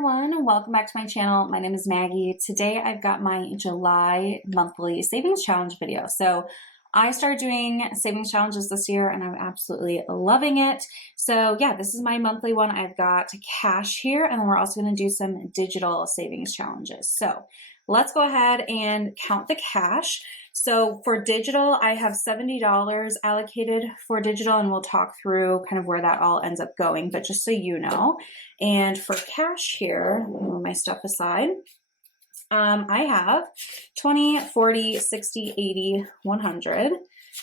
everyone, welcome back to my channel. My name is Maggie. Today I've got my July monthly savings challenge video. So I started doing savings challenges this year and I'm absolutely loving it. So yeah, this is my monthly one. I've got cash here and then we're also going to do some digital savings challenges. So let's go ahead and count the cash. So for digital, I have $70 allocated for digital and we'll talk through kind of where that all ends up going, but just so you know. And for cash here, I'll move my stuff aside. I have 20, 40, 60, 80, 100,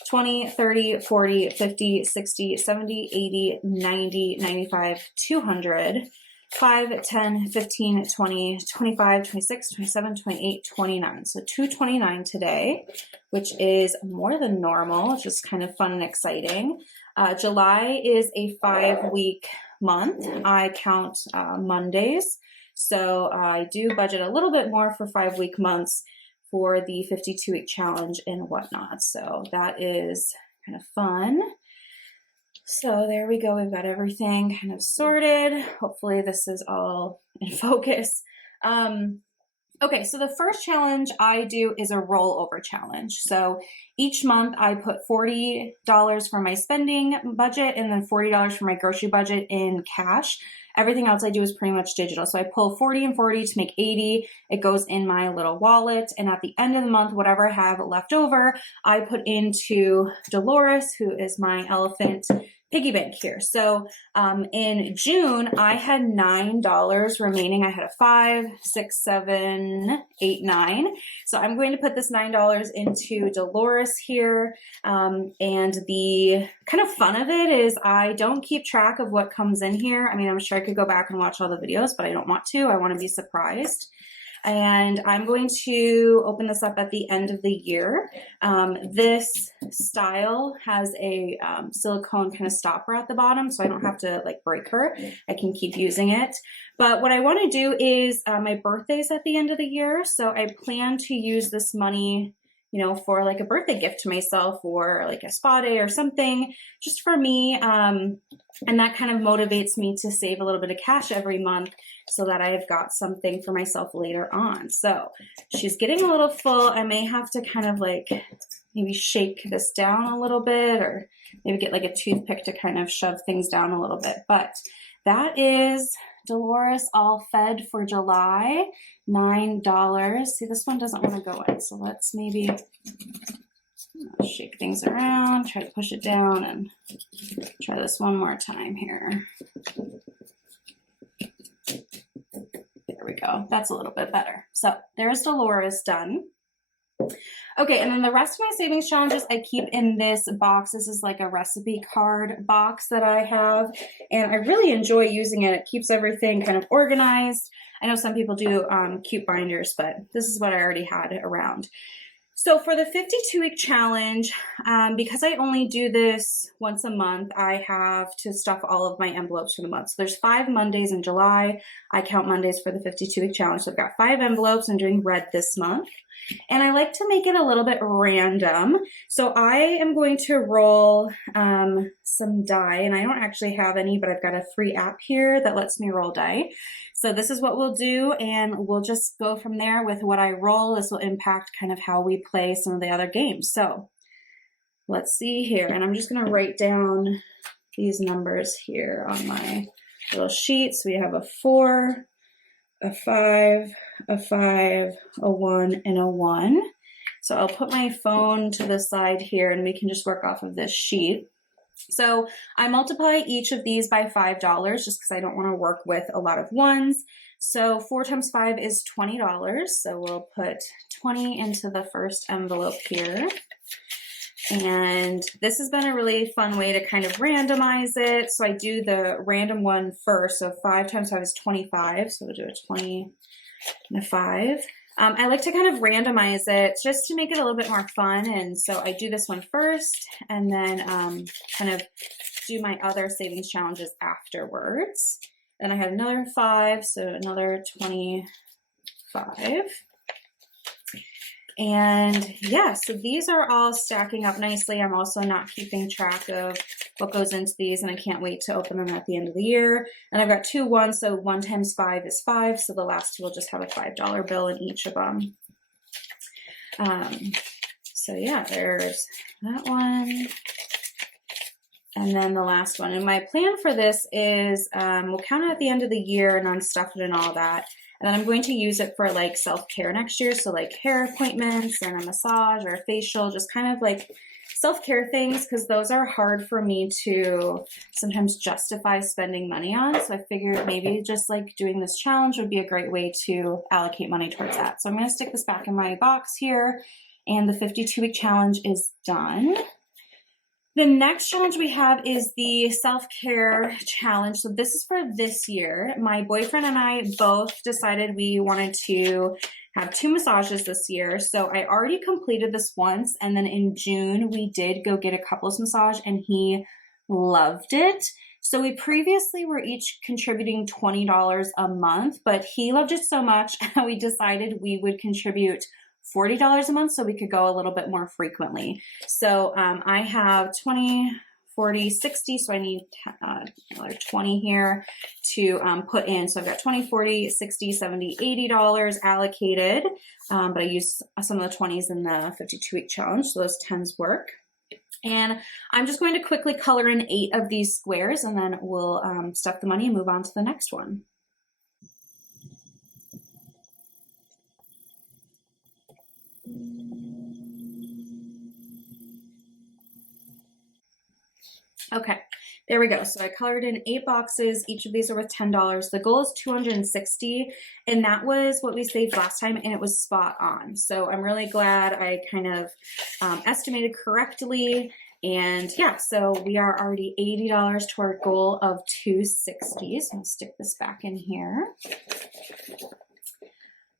20, 30, 40, 50, 60, 70, 80, 90, 95, 200, 5, 10, 15, 20, 25, 26, 27, 28, 29. So 229 today, which is more than normal, which is kind of fun and exciting. July is a 5-week month. I count Mondays. So I do budget a little bit more for 5-week months for the 52-week challenge and whatnot. So that is kind of fun. So there we go. We've got everything kind of sorted. Hopefully this is all in focus. Okay, so the first challenge I do is a rollover challenge. So each month I put $40 for my spending budget and then $40 for my grocery budget in cash. Everything else I do is pretty much digital. So I pull 40 and 40 to make 80. It goes in my little wallet. And at the end of the month, whatever I have left over, I put into Dolores, who is my elephant piggy bank here. So in June, I had $9 remaining. I had a 5, 6, 7, 8, 9. So I'm going to put this $9 into Dolores here. And the kind of fun of it is I don't keep track of what comes in here. I mean, I'm sure I could go back and watch all the videos, but I don't want to. I want to be surprised. And I'm going to open this up at the end of the year. This style has a silicone kind of stopper at the bottom, so I don't have to like break her. I can keep using it. But what I want to do is my birthday's at the end of the year, so I plan to use this money, you know, for like a birthday gift to myself or like a spa day or something just for me. And that kind of motivates me to save a little bit of cash every month so that I've got something for myself later on. So she's getting a little full. I may have to kind of like maybe shake this down a little bit or maybe get like a toothpick to kind of shove things down a little bit. But that is Dolores all fed for July, $9. See, this one doesn't want to go in. So let's maybe shake things around, try to push it down and try this one more time here. There we go. That's a little bit better. So there's Dolores done. Okay, and then the rest of my savings challenges I keep in this box. This is like a recipe card box that I have, and I really enjoy using it. It keeps everything kind of organized. I know some people do cute binders, but this is what I already had around. So for the 52-week challenge, because I only do this once a month, I have to stuff all of my envelopes for the month. So there's 5 Mondays in July. I count Mondays for the 52-week challenge. So I've got 5 envelopes. I'm doing red this month. And I like to make it a little bit random. So I am going to roll some die, and I don't actually have any, but I've got a free app here that lets me roll die. So this is what we'll do, and we'll just go from there with what I roll. This will impact kind of how we play some of the other games. So let's see here, and I'm just going to write down these numbers here on my little sheet. So we have a 4, a 5, a 5, a 1, and a 1. So I'll put my phone to the side here and we can just work off of this sheet. So I multiply each of these by $5 just because I don't want to work with a lot of ones. So 4 times 5 is $20. So we'll put 20 into the first envelope here. And this has been a really fun way to kind of randomize it. So I do the random one first. So 5 times 5 is 25. So we'll do a 20 and a 5. I like to kind of randomize it just to make it a little bit more fun. And so I do this one first and then kind of do my other savings challenges afterwards. Then I have another 5, so another 25. And yeah, so these are all stacking up nicely. I'm also not keeping track of what goes into these, and I can't wait to open them at the end of the year. And I've got 2 ones, so 1 times 5 is 5. So the last 2 will just have a $5 bill in each of them. So yeah, there's that one. And then the last one. And my plan for this is we'll count it at the end of the year and unstuff it and all that. And then I'm going to use it for like self-care next year. So like hair appointments and a massage or a facial, just kind of like self-care things, because those are hard for me to sometimes justify spending money on. So I figured maybe just like doing this challenge would be a great way to allocate money towards that. So I'm going to stick this back in my box here, and the 52-week challenge is done. The next challenge we have is the self-care challenge. So this is for this year. My boyfriend and I both decided we wanted to have 2 massages this year. So I already completed this once, and then in June we did go get a couples massage, and he loved it. So we previously were each contributing $20 a month, but he loved it so much we decided we would contribute $40 a month so we could go a little bit more frequently. So I have 20, 40, 60, so I need another 20 here to put in. So I've got 20, 40, 60, 70, $80 allocated, but I used some of the 20s in the 52-week challenge, so those 10s work. And I'm just going to quickly color in 8 of these squares, and then we'll stuff the money and move on to the next one. Okay, there we go. So I colored in 8 boxes. Each of these are worth $10. The goal is $260, and that was what we saved last time, and it was spot on. So I'm really glad I kind of estimated correctly. And yeah, so we are already $80 to our goal of $260. So I'll stick this back in here.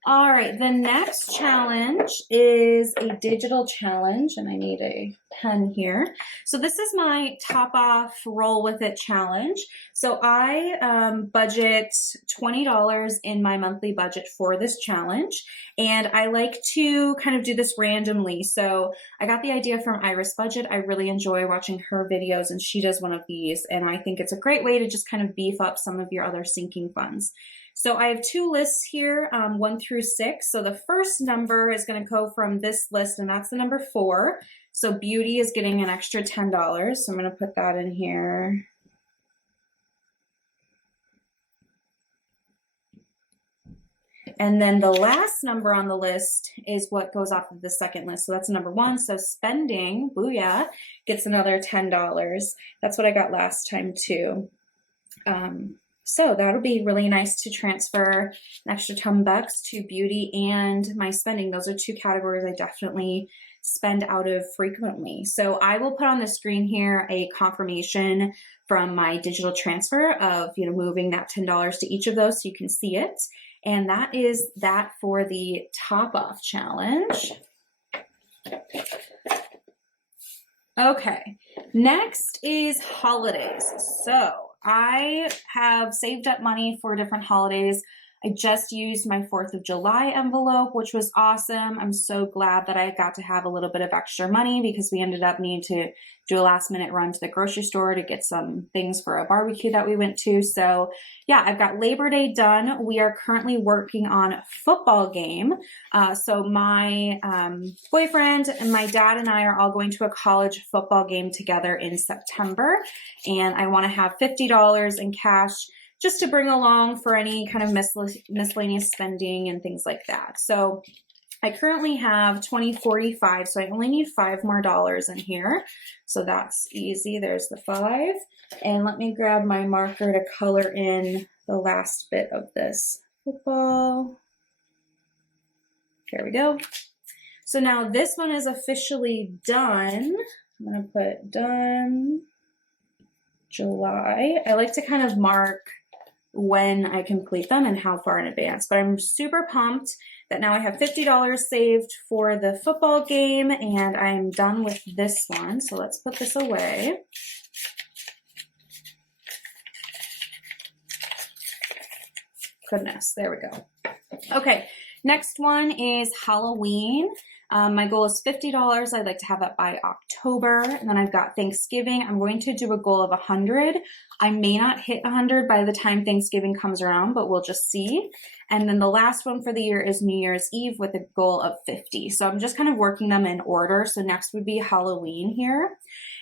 All right, the next challenge is a digital challenge, and I need a pen here. So this is my top off roll with it challenge. So I budget $20 in my monthly budget for this challenge, and I like to kind of do this randomly. So I got the idea from Iris Budget. I really enjoy watching her videos, and she does one of these, and I think it's a great way to just kind of beef up some of your other sinking funds. So I have 2 lists here, 1 through 6. So the first number is going to go from this list, and that's the number 4. So beauty is getting an extra $10. So I'm going to put that in here. And then the last number on the list is what goes off of the second list. So that's number 1. So spending, booyah, gets another $10. That's what I got last time too. So that'll be really nice to transfer an extra $10 to beauty and my spending. Those are 2 categories I definitely spend out of frequently. So I will put on the screen here a confirmation from my digital transfer of, moving that $10 to each of those so you can see it. And that is that for the top off challenge. Okay, next is holidays. So I have saved up money for different holidays. I just used my 4th of July envelope, which was awesome. I'm so glad that I got to have a little bit of extra money because we ended up needing to do a last minute run to the grocery store to get some things for a barbecue that we went to. So yeah, I've got Labor Day done. We are currently working on a football game. So my boyfriend and my dad and I are all going to a college football game together in September. And I want to have $50 in cash just to bring along for any kind of miscellaneous spending and things like that. So I currently have 20, 45, so I only need $5 more in here. So that's easy. There's the 5. And let me grab my marker to color in the last bit of this football. There we go. So now this one is officially done. I'm going to put done July. I like to kind of mark when I complete them and how far in advance, but I'm super pumped that now I have $50 saved for the football game and I'm done with this one. So let's put this away. Goodness, there we go. Okay, next one is Halloween. My goal is $50. I'd like to have that by October. And then I've got Thanksgiving. I'm going to do a goal of 100. I may not hit 100 by the time Thanksgiving comes around, but we'll just see. And then the last one for the year is New Year's Eve with a goal of 50. So I'm just kind of working them in order. So next would be Halloween here.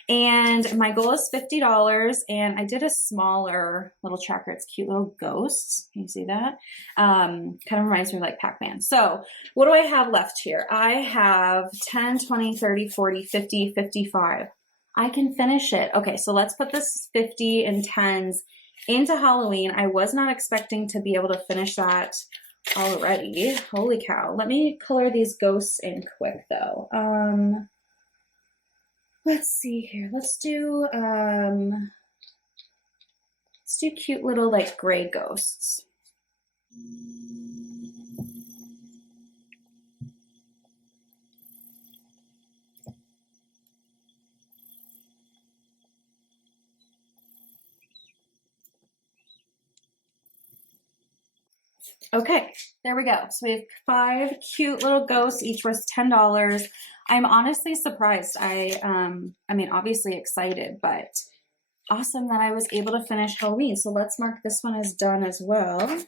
And my goal is $50, and I did a smaller little tracker. It's cute little ghosts. Can you see that? Kind of reminds me of like Pac-Man. So what do I have left here? I have 10, 20, 30, 40, 50, 55. I can finish it. Okay, so let's put this 50 and 10s into Halloween. I was not expecting to be able to finish that already. Holy cow. Let me color these ghosts in quick though. Let's see here. Let's do cute little like gray ghosts. Okay, there we go. So we have 5 cute little ghosts, each worth $10. I'm honestly surprised. I mean, obviously excited, but awesome that I was able to finish Halloween. So let's mark this one as done as well.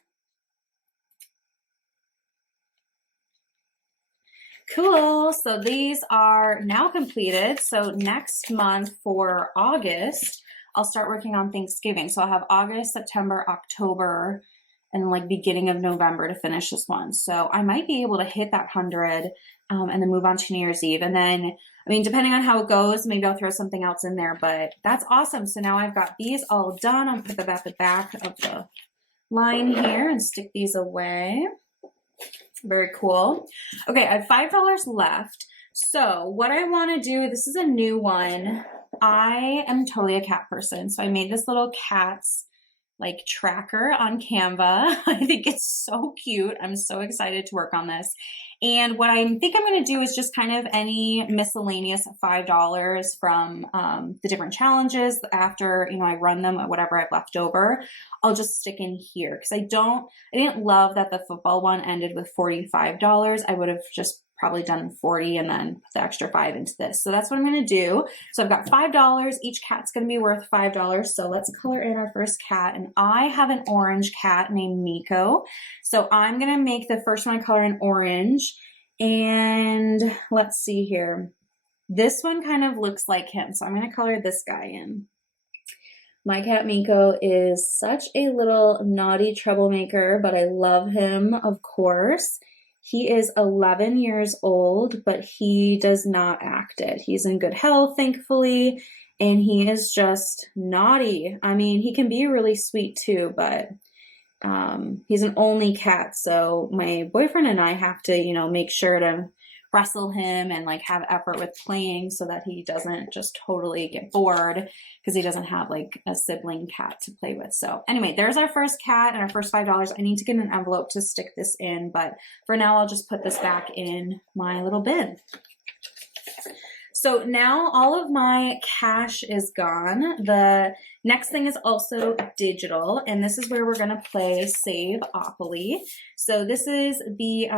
Cool. So these are now completed. So next month for August, I'll start working on Thanksgiving. So I'll have August, September, October, and like beginning of November to finish this one. So I might be able to hit that 100 and then move on to New Year's Eve. And then, I mean, depending on how it goes, maybe I'll throw something else in there, but that's awesome. So now I've got these all done. I'll put them at the back of the line here and stick these away. Very cool. Okay, I have $5 left. So what I want to do, this is a new one. I am totally a cat person. So I made this little cat's like tracker on Canva. I think it's so cute. I'm so excited to work on this. And what I think I'm going to do is just kind of any miscellaneous $5 from the different challenges after, you know, I run them, whatever I've left over, I'll just stick in here. Because I didn't love that the football one ended with $45. I would have just probably done 40 and then put the extra 5 into this. So that's what I'm going to do. So I've got $5. Each cat's going to be worth $5. So let's color in our first cat. And I have an orange cat named Miko. So I'm going to make the first one color in orange. And let's see here. This one kind of looks like him. So I'm going to color this guy in. My cat Miko is such a little naughty troublemaker, but I love him, of course. He is 11 years old, but he does not act it. He's in good health, thankfully, and he is just naughty. I mean, he can be really sweet too, but he's an only cat, so my boyfriend and I have to, you know, make sure to wrestle him and like have effort with playing so that he doesn't just totally get bored because he doesn't have like a sibling cat to play with. So anyway, there's our first cat and our first $5. I need to get an envelope to stick this in, but for now I'll just put this back in my little bin. So now all of my cash is gone. The next thing is also digital, and this is where we're going to play Save Opoly. So this is the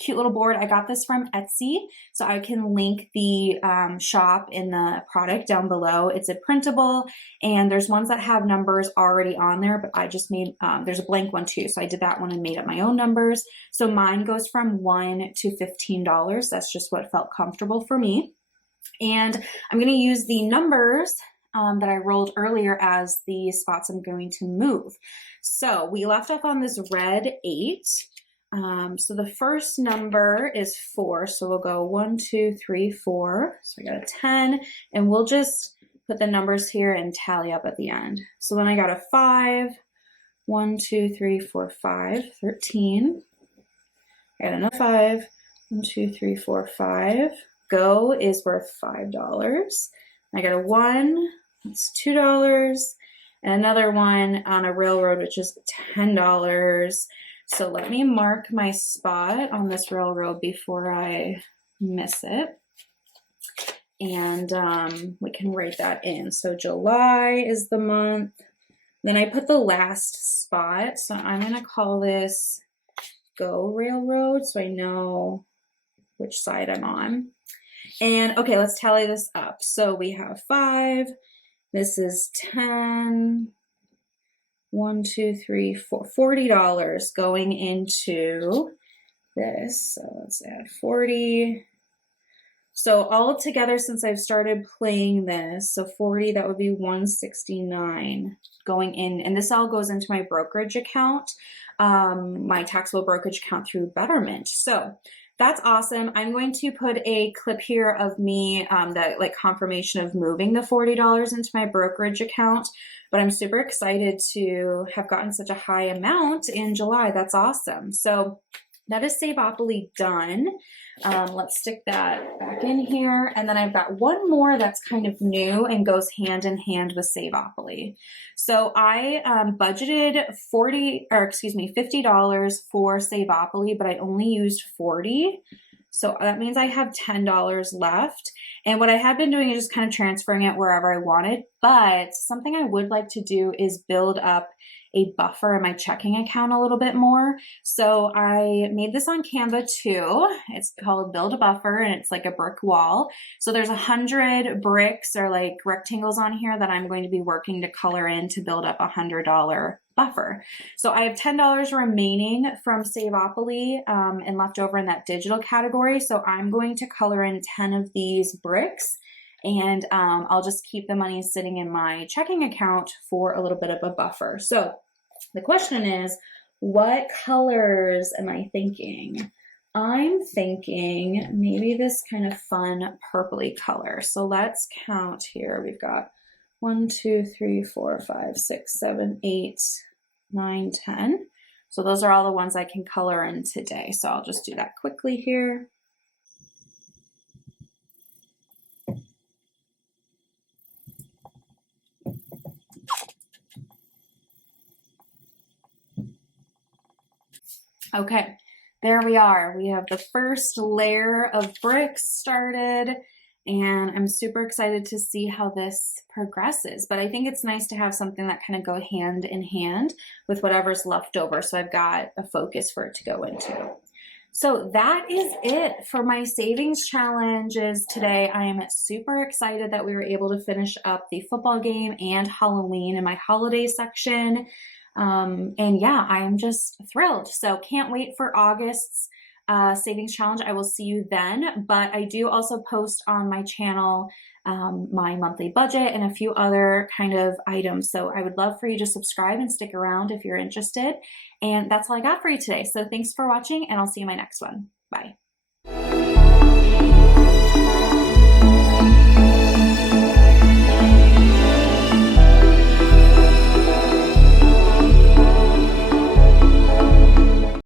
cute little board. I got this from Etsy, so I can link the shop in the product down below. It's a printable, and there's ones that have numbers already on there, but I just made, there's a blank one too, so I did that one and made up my own numbers. So mine goes from $1 to $15. That's just what felt comfortable for me. And I'm going to use the numbers that I rolled earlier as the spots I'm going to move. So we left off on this red 8. So the first number is 4. So we'll go 1, 2, 3, 4. So I got a 10, and we'll just put the numbers here and tally up at the end. So then I got a 5, 1, 2, 3, 4, 5, 13. I got another 5, 1, 2, 3, 4, 5. Go is worth $5. I got a 1, that's $2, and another one on a railroad, which is $10. So let me mark my spot on this railroad before I miss it. And we can write that in. So July is the month. Then I put the last spot. So I'm going to call this Go Railroad, so I know which side I'm on. And okay, let's tally this up. So we have 5, this is 10, 1, 2, 3, 4, $40 going into this. So let's add 40. So all together, since I've started playing this, so 40, that would be 169 going in. And this all goes into my brokerage account, my taxable brokerage account through Betterment. So that's awesome. I'm going to put a clip here of me, that like confirmation of moving the $40 into my brokerage account, but I'm super excited to have gotten such a high amount in July. That's awesome. So that is Opoly done. Let's stick that back in here. And then I've got one more that's kind of new and goes hand in hand with Opoly. So I budgeted $50 for Opoly, but I only used 40. So that means I have $10 left. And what I have been doing is just kind of transferring it wherever I wanted. But something I would like to do is build up a buffer in my checking account a little bit more. So I made this on Canva too. It's called Build a Buffer, and it's like a brick wall. So there's 100 bricks or like rectangles on here that I'm going to be working to color in to build up a $100 buffer. So I have $10 remaining from Opoly and left over in that digital category. So I'm going to color in 10 of these bricks, and I'll just keep the money sitting in my checking account for a little bit of a buffer. So the question is, what colors am I thinking? I'm thinking maybe this kind of fun purpley color. So let's count here. We've got 1, 2, 3, 4, 5, 6, 7, 8, 9, 10. So those are all the ones I can color in today. So I'll just do that quickly here. Okay, there we are. We have the first layer of bricks started, and I'm super excited to see how this progresses. But I think it's nice to have something that kind of go hand in hand with whatever's left over. So I've got a focus for it to go into. So that is it for my savings challenges today. I am super excited that we were able to finish up the football game and Halloween in my holiday section. And yeah, I'm just thrilled. So can't wait for August's savings challenge. I will see you then, but I do also post on my channel my monthly budget and a few other kind of items. So I would love for you to subscribe and stick around if you're interested. And that's all I got for you today. So thanks for watching, and I'll see you in my next one. Bye.